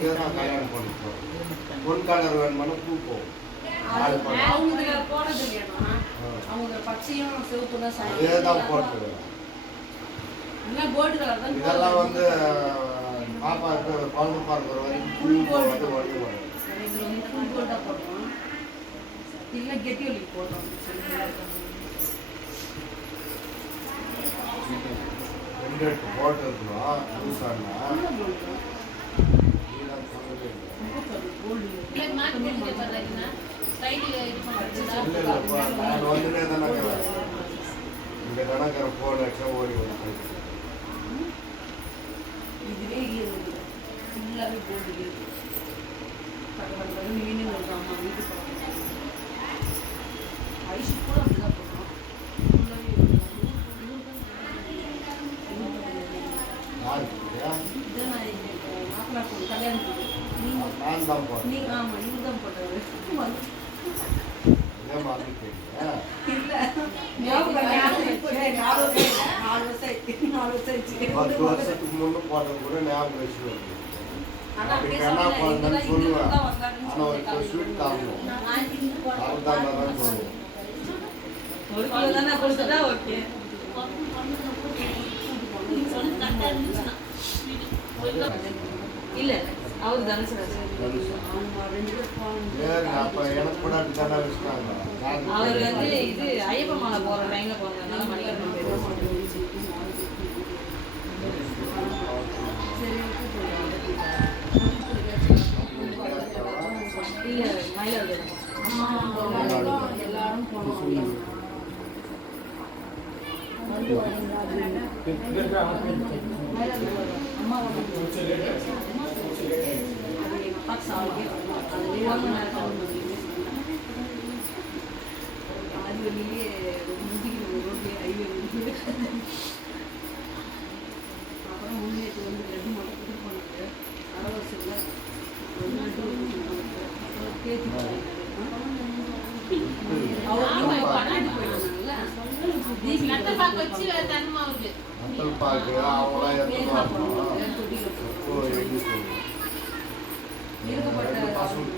இதுதான் கல்யாணம் பண்ணிப்போம். பொன் கலர் வேணுமானா பூ போகும். இதேதான் போட்டு இதெல்லாம் வந்து பாப்பாவுக்கு குழந்தை பார்க்குற வரைக்கும் பூ போட்டு ஒழிய வரும். ரெண்டு போட்டு இருக்கணும் புதுசானா இந்த கணக்கிற போன் லட்சம் ஓடி வந்து இதுவே ஃபுல்லாகவே போட்டு மீன் அம்மா வீட்டுக்கு ஐஸ் கூட அப்படிதான் போடுறோம். மாப்பிள்ளை கல்யாணத்துக்கு நீங்க ஆமாம் இவர் தான் போட்டவர். வருஷத்துக்கு முன்னே போட்டது கூட ஞாபகம் வச்சு என்ன போனதுன்னு சொல்லுவேன். ஆனால் ஒரு ஸ்வீட் தாங்கணும் அதுதான் சொல்லுவோம். இல்ல அவர் தனுசராஜ் அப்ப எனக்கு கூட அப்படித்தானே வச்சுட்டாங்க. அவர் வந்து இது ஐயப்ப மாலை போற லைன்ல போறதுனால மணிக்கணும் இல்ல மயிலாடுதுறை எல்லாரும் போனோம்.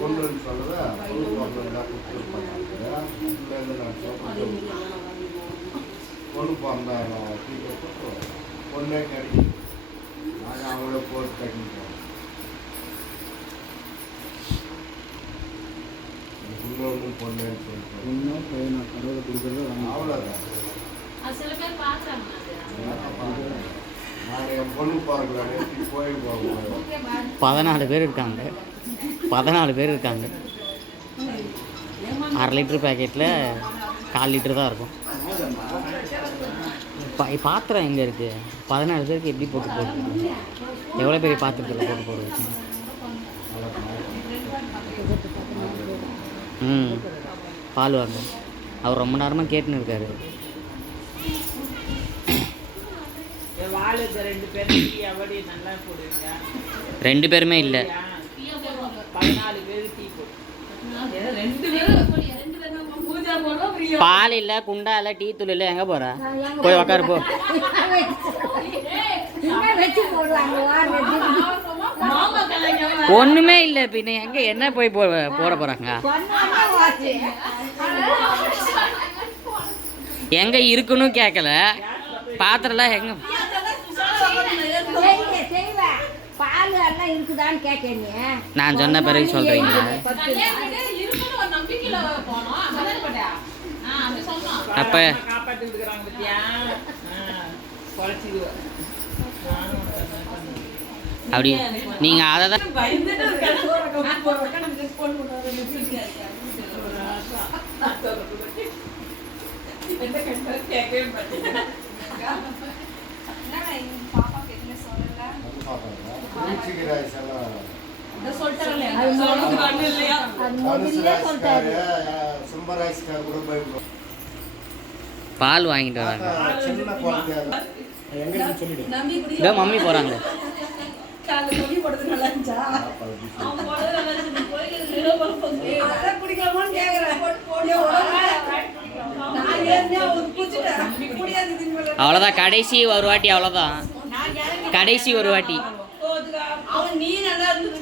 பொண்ணுன்னு சொல்லுவேன் பொண்ணு பிறந்தா பொண்ணே கிடைக்கும். நாங்கள் அவங்கள போட்டு கட்டிப்போம். இன்னொன்று பொண்ணுன்னு சொல்லிட்டு இன்னும் கடவுளை கொடுக்குறது அவ்வளோதான். நான் என் பொண்ணு பிறகுறானே கோயில் போக 14 பேர் இருக்காங்க. 14 பேர் இருக்காங்க. 1/2 லிட்டர் பேக்கெட்டில் 1/4 லிட்டர் தான் இருக்கும். பாத்திரம் எங்கே இருக்குது? 14 பேருக்கு எப்படி போட்டு போடுறது? எவ்வளோ பெரிய பாத்திரத்தில் போட்டு போடுறது? பால் வாங்க அவர் ரொம்ப நேரமாக கேட்டுன்னு இருக்காரு. ரெண்டு பேருமே இல்லை. பால் இல்லை, குண்டா இல்லை, டீ தூள் இல்லை. எங்கே போகிற? போய் உக்காரு போ. ஒன்றுமே இல்லை. பின்ன எங்கே என்ன போய் போட போகிறாங்க? எங்கே இருக்குன்னு கேட்கல. பாத்திரம்லாம் எங்கே? நான் சொன்ன பிறகு சொல்கிறீங்களா? அப்போ அப்படி நீங்கள் அதை தான் பால் வாங்கிட்டு வராங்க. இதோ மம்மி போகிறாங்க. அவ்வளோதான். கடைசி ஒரு வாட்டி. அவ்வளோதான். கடைசி ஒரு வாட்டி. அவன் நீ நல்லா இருந்தது